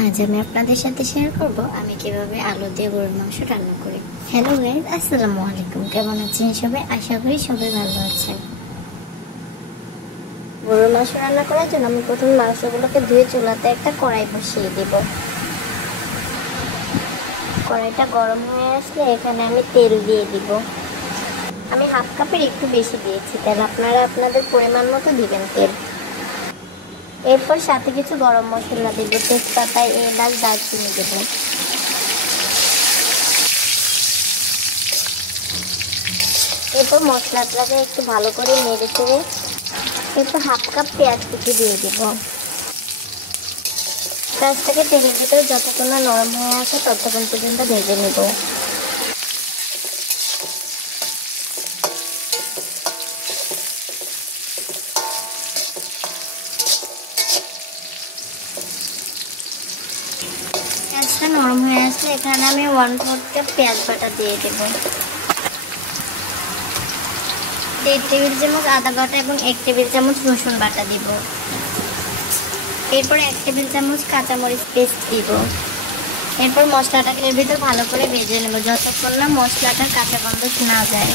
আজ আমি আপনাদের সাথে শেয়ার করব আমি কিভাবে আলু দিয়ে গরুর মাংস রান্না করি। হ্যালো গাইস, আসসালামু আলাইকুম। কেমন আছেন সবাই? আশা করি সবাই ভালো আছেন। গরুর মাংস রান্না করার জন্য আমি প্রথমে মাংসগুলোকে ধুয়ে চুলাতে একটা কড়াই বসিয়ে দেব। কড়াইটা গরম হয়ে আসলে এখানে আমি তেল দিয়ে দিব। আমি হাফ কাপের একটু বেশি দিয়েছি তেল, আপনারা আপনাদের পরিমাণ মতো দিবেন তেল। এরপর সাথে কিছু গরম মশলা দেব, তেজপাতা, এলাচ, দারচিনি দেব। এরপর মশলাটাকে একটু ভালো করে নেড়ে চেড়ে এরপর হাফ কাপ পেঁয়াজ কুচি দিয়ে দেব। পেঁয়াজটাকে তেলের ভিতরে যতক্ষণ না নরম হয়ে আসে ততক্ষণ পর্যন্ত ভেজে নেব। পেঁয়াজটা নরম হয়ে আসলে এখানে আমি 1/4 কাপ পেঁয়াজ বাটা দিয়ে দেব। 1.5 টেবিল চামচ আদা বাটা এবং 1 টেবিল চামচ রসুন বাটা দিব। এরপর 1 টেবিল চামচ কাঁচামরিচ পেস্ট দিব। এরপর মশলাটাকে এর ভিতর ভালো করে ভেজে নেব যতক্ষণ না মশলাটার কাঁচা গন্ধ না যায়।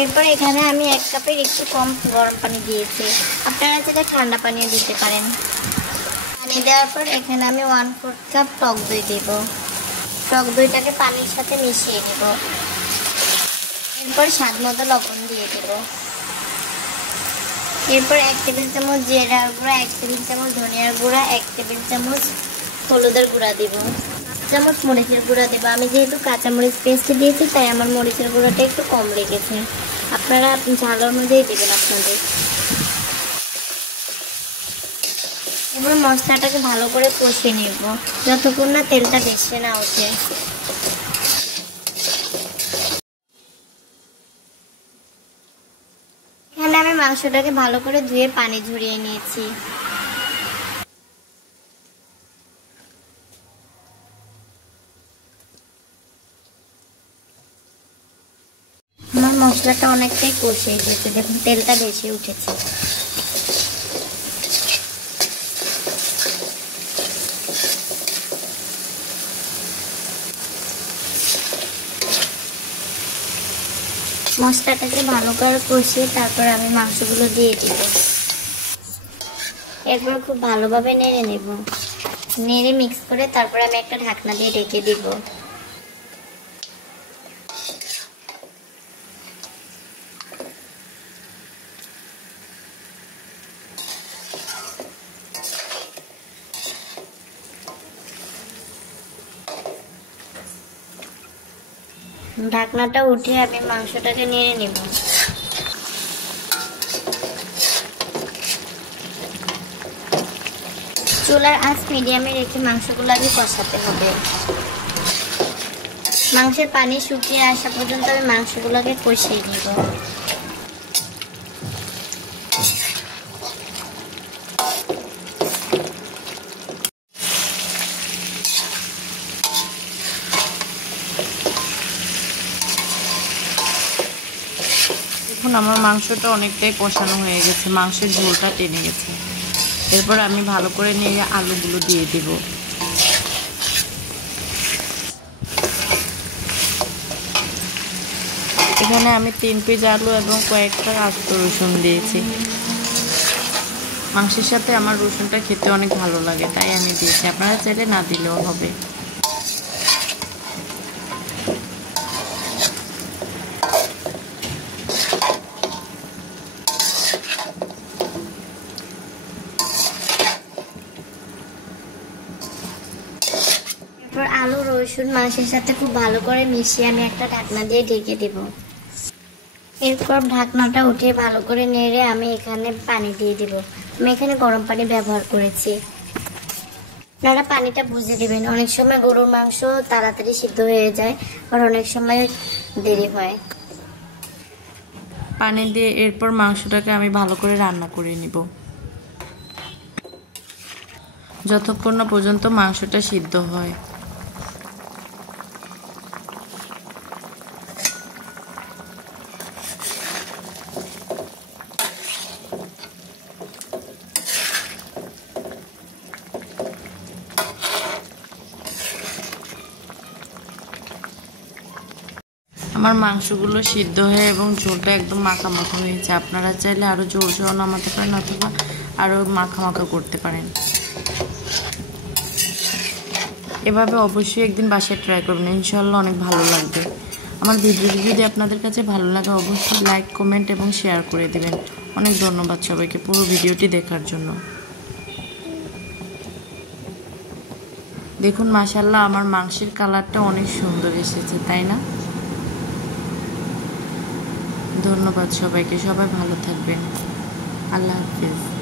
এরপর এখানে আমি 1 কাপের একটু কম গরম পানি দিয়েছি, আপনারা চাইলে ঠান্ডা পানিও দিতে পারেন। পানি দেওয়ার পর এখানে আমি 1/4 কাপ টক দই দেব। টক দইটাকে পানির সাথে মিশিয়ে নেব। এরপর স্বাদ মতো লবণ দিয়ে দেব। এরপর 1 টেবিল চামচ জিরার গুঁড়া, 1 টেবিল চামচ ধনিয়ার গুঁড়া, 1 টেবিল চামচ হলুদের গুঁড়া দেব, 1 চামচ মরিচের গুঁড়া দেব। আমি যেহেতু কাঁচামরিচ পেস্ট দিয়েছি তাই আমার মরিচের গুঁড়াটা একটু কম লেগেছে, আপনারা ঝাল অনুযায়ী দেবেন আপনাদের। এবার মশলাটাকে ভালো করে কষিয়ে নেব যতক্ষণ না তেলটা ভেসে না ওঠে। এখানে আমি মাংসটাকে ভালো করে ধুয়ে পানি ঝরিয়ে নিয়েছি। আমার মশলাটা অনেকটাই কষে গেছে, দেখুন তেলটা বেশি উঠেছে। মশলাটাকে ভালো করে কষিয়ে তারপর আমি মাংসগুলো দিয়ে দিব। এরপর খুব ভালোভাবে নেড়ে নেব, নেড়ে মিক্স করে তারপর আমি একটা ঢাকনা দিয়ে ঢেকে দিব। ঢাকনাটা উঠে আমি মাংসটাকে নেড়ে নেব। চুলার আঁচ মিডিয়ামে রেখে মাংসগুলো আগে কষাতে হবে। মাংসের পানি শুকিয়ে আসা পর্যন্ত আমি মাংসগুলোকে কষিয়ে নিব। দেখুন আমার মাংসটা অনেকটাই কষানো হয়ে গেছে, মাংসের ঝোলটা টেনে গেছে। এরপর আমি ভালো করে নিয়ে আলুগুলো দিয়ে দেব। এখানে আমি 3 পিস আলু এবং কয়েকটা আস্ত রসুন দিয়েছি। মাংসের সাথে আমার রসুনটা খেতে অনেক ভালো লাগে তাই আমি দিয়েছি, আপনারা চাইলে না দিলেও হবে। আলু রসুন মাংসের সাথে খুব ভালো করে মিশিয়ে আমি একটা ঢাকনা দিয়ে ঢেকে দেব। এরপর ঢাকনাটা উঠিয়ে ভালো করে নেড়ে আমি এখানে পানি দিয়ে দেব। আমি এখানে গরম পানি ব্যবহার করেছি, আপনারা পানিটা বুঝে দেবেন। অনেক সময় গরুর মাংস তাড়াতাড়ি সিদ্ধ হয়ে যায় আর অনেক সময় দেরি হয়। পানি দিয়ে এরপর মাংসটাকে আমি ভালো করে রান্না করে নিব যতক্ষণ না পর্যন্ত মাংসটা সিদ্ধ হয়। আমার মাংসগুলো সিদ্ধ হয়ে এবং ঝোলটা একদম মাখা মাখা হয়েছে। আপনারা চাইলে আরও ঝোল সহ নামাতে পারেন অথবা আরও মাখা মাখা করতে পারেন। এভাবে অবশ্যই একদিন বাসায় ট্রাই করবেন, ইনশাআল্লাহ অনেক ভালো লাগবে। আমার ভিডিওটি যদি আপনাদের কাছে ভালো লাগে অবশ্যই লাইক, কমেন্ট এবং শেয়ার করে দেবেন। অনেক ধন্যবাদ সবাইকে পুরো ভিডিওটি দেখার জন্য। দেখুন মাশাআল্লাহ আমার মাংসের কালারটা অনেক সুন্দর এসেছে, তাই না? ধন্যবাদ সবাইকে, সবাই ভালো থাকবেন। আল্লাহ হাফেজ।